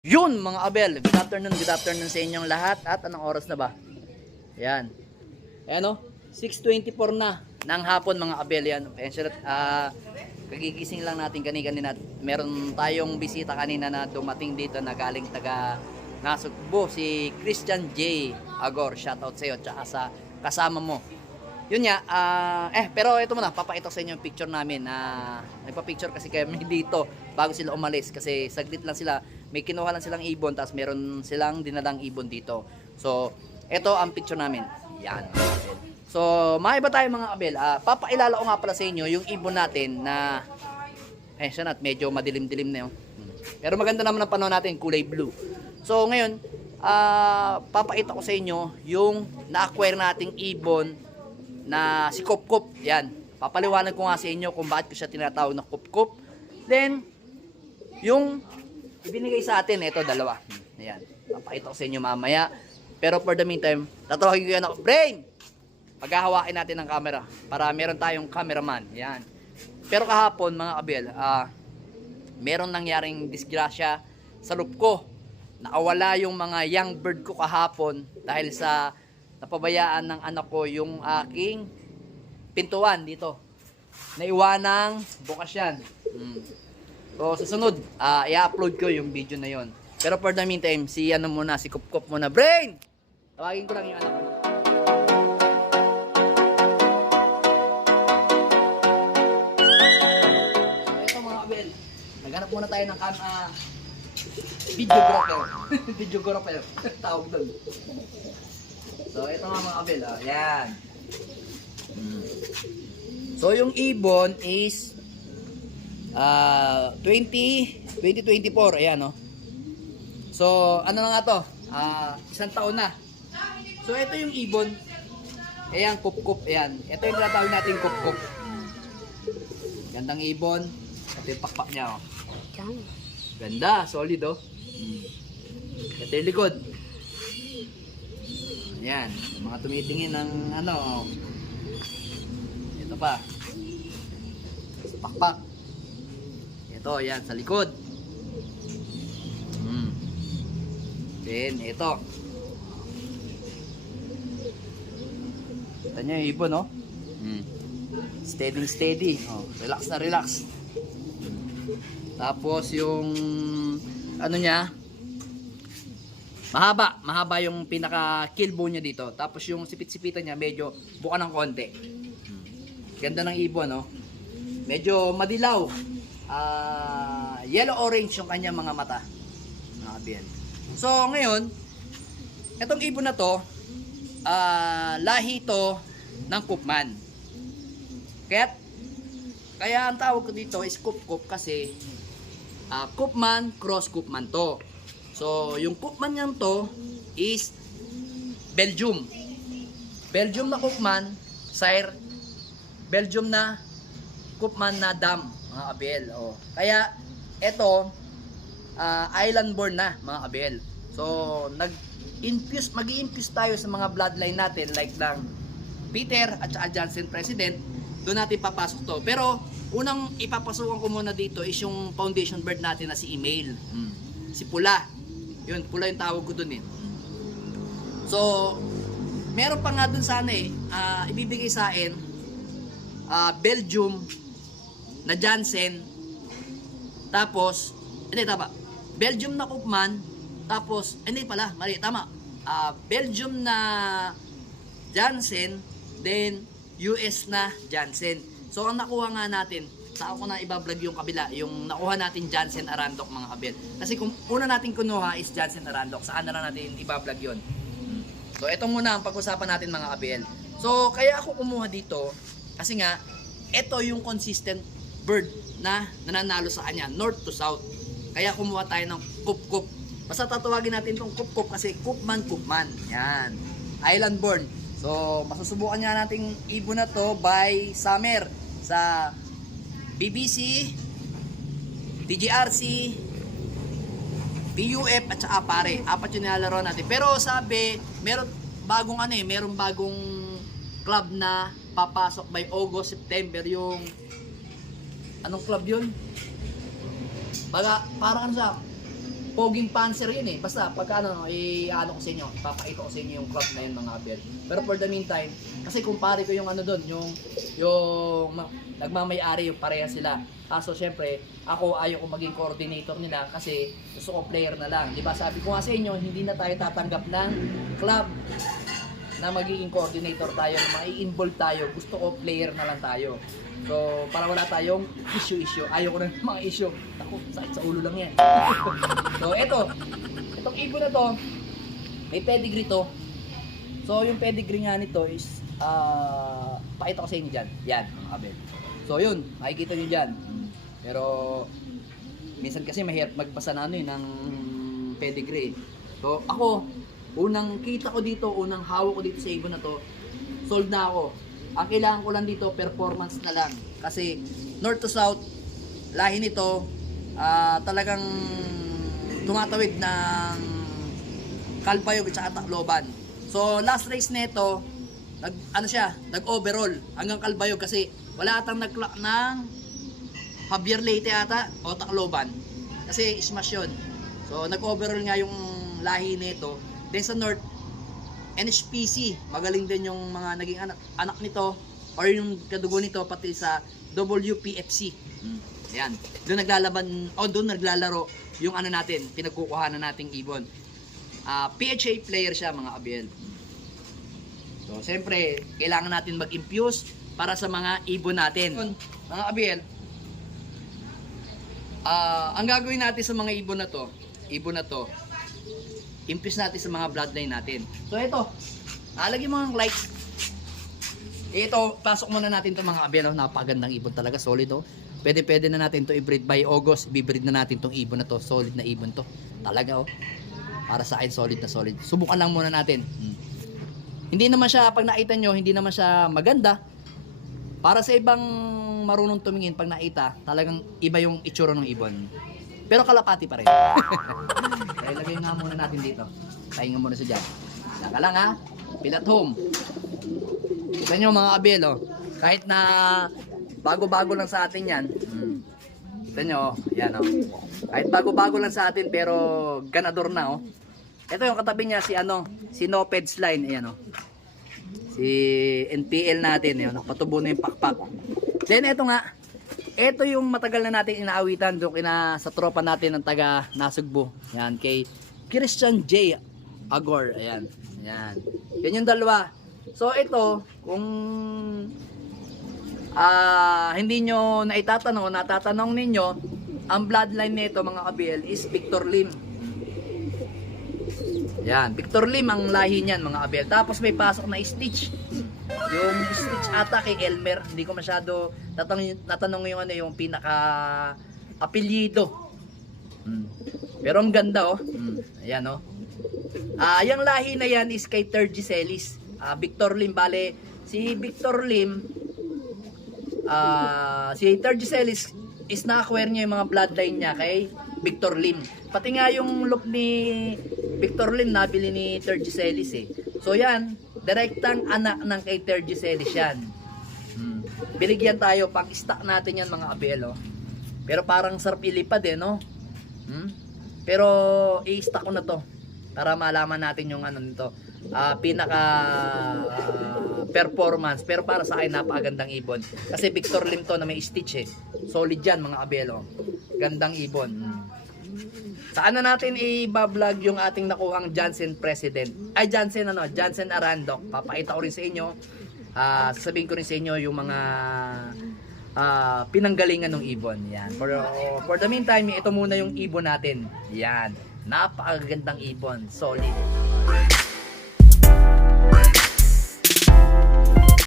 Yun mga Abel, good afternoon sa inyong lahat. At anong oras na ba? Yan. Ayan o, 6:24 na ng hapon mga Abel. Yan, kagigising lang natin kanina. Meron tayong bisita kanina na dumating dito na galing taga Nasugbo, si Christian J. Agor. Shoutout sa iyo, tsaka sa kasama mo. Yun nga, pero ito muna, papakita sa inyo yung picture namin. Nagpa-picture kasi kami dito bago sila umalis kasi saglit lang sila. May kinuha lang silang ibon, tapos meron silang dinalang ibon dito. So, ito ang picture namin. Yan. So, maiba tayo mga Abel. Papailala ko nga pala sa inyo yung ibon natin na, siya medyo madilim-dilim na yun. Pero maganda naman ang panahon natin, kulay blue. So, ngayon, papakita ko sa inyo yung na-acquire nating ibon na si Kup-Kup. Yan. Papaliwanag ko nga sa inyo kung bakit ko siya tinatawag na Kup-Kup. Then, yung ibinigay sa atin, ito dalawa. Ayan. Papakita ko sa inyo mamaya. Pero for the meantime, tatawagin ko yan ako, Brain! Paghahawakin natin ng camera para meron tayong cameraman. Ayan. Pero kahapon, mga Abel, meron nangyaring disgrasya sa loop ko. Nakawala yung mga young bird ko kahapon dahil sa napabayaan ng anak ko yung aking pintuan dito. Naiwanang bukas yan. So, susunod, i-upload ko yung video na yon. Pero for the meantime, si Kup-Kup muna. Brain! Tawagin ko lang yung anak ko. So, ito mga Abel. Naghanap muna tayo ng videographer. Videographer. Tawag doon. So, ito mga Abel. Ayan. So, yung ibon is 2024, ayan no. So ano na nga to, isang taon na. So ito yung ibon, ayan, Kup-Kup, ayan. Ito yung tinatawag natin Kup-Kup. Gandang ibon. Ito yung pakpak niya, oh. Ganda, solid, oh. Ito yung likod. Ayan, yung mga tumitingin ng ano, oh. Ito pa, pakpak. Ito, yan, sa likod. Then, ito. Kita nyo yung ibon, no? Steady. Oh, relax na relax. Tapos, yung ano niya, mahaba yung pinaka-kill bone niya dito. Tapos, yung sipit-sipitan niya, medyo buka ng konti. Ganda ng ibon, no? Medyo madilaw. Yellow-orange yung kanyang mga mata. So, ngayon, itong ibon na to, lahi to ng Koopman. Kaya ang tawag ko dito is Kup-Kup kasi Koopman cross Koopman to. So, yung Koopman niyan to is Belgium. Belgium na Koopman, sire. Belgium na Koopman na dam, mga Abel. Oh. Kaya ito island born na, mga Abel. So mag-i-infuse tayo sa mga bloodline natin like lang Peter at saka Johnson President. Doon natin papasok to. Pero unang ipapasukan ko muna dito is yung foundation bird natin na si Email. Si Pula. Yun, Pula yung tawag ko doon eh. So meron pa nga doon sana ibibigay sa akin Belgium na Jansen, tapos hindi tama, Belgium na Koopman, tapos hindi pala, mali, tama, Belgium na Jansen, then US na Jansen. So ang nakuha nga natin, sa ako na ibablog yung kabila, yung nakuha natin Jansen Arandok, mga Abel. Kasi kung una natin kunuha is Jansen Arandok, saan na lang natin ibablog yun. So ito muna ang pag-usapan natin, mga Abel. So kaya ako kumuha dito kasi nga ito yung consistent bird na nananalo sa kanya, north to south. Kaya kumuha tayo ng Kup-Kup. Basta tatawagin natin itong Kup-Kup kasi Koopman. Yan. Island born. So, masusubukan nga natin ibon na to by summer sa BBC, TGRC, PUF at saka pare. 4 yung nilalaro natin. Pero sabi, meron bagong club na papasok by August, September. Yung anong club yun? Parang ano sa poging panzer yun eh. Basta pagka ano, ano ko sa inyo, papakita ko sa inyo yung club na yun mga abel. Pero for the meantime, kasi kumpare ko yung ano doon, yung nagmamay-ari yung pareha sila. Kaso syempre, ako ayaw ko maging coordinator nila kasi gusto ko player na lang. Di ba sabi ko nga sa inyo, hindi na tayo tatanggap ng club na magiging coordinator tayo, na mai-involve tayo. Gusto ko player na lang tayo. So, para wala tayong issue. Ayaw ko na ng mga issue. Ako, sakit sa ulo lang yan. So, itong ibon na to, may pedigree to. So, yung pedigree nga nito is, pakita ko sa inyo dyan. Yan, mga abel. So, yun, makikita nyo dyan. Pero, minsan kasi mahirap magbasa na ano yun, ng pedigree. So, ako, unang kita ko dito, unang hawak ko dito sa ibon na to, sold na ako. Ang kailangan ko lang dito, performance na lang. Kasi north to south, lahi nito, talagang tumatawid ng Kalbayog at saka Tacloban. So last race nito, nag-overall hanggang Kalbayog kasi wala atang nag-clock ng Javier Leyte ata o Tacloban. Kasi smash yun. So nag-overall nga yung lahi nito. Then sa north, NHPC, magaling din yung mga naging anak nito or yung kadugo nito pati sa WPFC. Ayan. Doon naglalaban o doon naglalaro yung ano natin, pinagkukuhanan nating ibon. PHA player siya mga abel. So, siyempre, kailangan natin mag-infuse para sa mga ibon natin. Mga abel, ang gagawin natin sa mga ibon na to, infuse natin sa mga bloodline natin. So ito, lagyan mo ng likes. Ito, pasok muna natin itong mga abel. Napakagandang ibon talaga, solid oh. Pwede na natin to i-breed by August. Bibreed na natin tong ibon na to. Solid na ibon to. Talaga oh. Para sa akin, solid na solid. Subukan lang muna natin. Hindi naman siya, pag nakita nyo, hindi naman siya maganda. Para sa ibang marunong tumingin, pag nakita, talagang iba yung itsura ng ibon. Pero kalapati pa rin. Kaya lagay nga muna natin dito. Tayo nga muna sa dyan. Saka lang ha. Pilat home. Kita nyo mga abel oh. Kahit na bago-bago lang sa atin yan. Kita nyo oh. Yan oh. Kahit bago-bago lang sa atin pero ganador na oh. Ito yung katabi niya si Noped's Line. Ayan oh. Si NPL natin. Ayan, patubo na yung pakpak. Then ito nga. Ito yung matagal na natin inaawitan doon sa tropa natin ng taga Nasugbo. Yan, kay Christian J. Agor. Ayan. Ayan. Yan yung dalawa. So ito, kung hindi nyo naitatanong o natatanong ninyo, ang bloodline nito mga abel is Victor Lim. Yan, Victor Lim ang lahi niyan mga abel. Tapos may pasok na Stitch. Yung Stitch ata kay Elmer, hindi ko masyado natanong yung yung pinaka apelyido. Pero ang ganda oh. Ayan oh. Yung lahi na yan is kay Tergiselis. Victor Lim bale, si Victor Lim si Tergiselis is na-acquire niya yung mga bloodline niya kay Victor Lim. Pati nga yung look ni Victor Lim nabili ni Tergiselis eh. So yan, direktang anak ng kay Tergiselis yan. Binigyan tayo, pag-stock natin yan mga abel oh. Pero parang sarap ilipad eh no. Pero i-stock ko na to para malaman natin yung ano nito. Pinaka performance. Pero para sa akin napakagandang ibon. Kasi Victor Lim to na may Stitch eh. Solid yan mga abel oh. Gandang ibon. Saan na natin i-vlog yung ating nakuhang Jansen President? Jansen Arandok. Papakita ko rin sa inyo. Sasabihin ko rin sa inyo yung mga pinanggalingan ng ibon. Yan. For the meantime, ito muna yung ibon natin. Yan. Napakagandang ibon. Solid.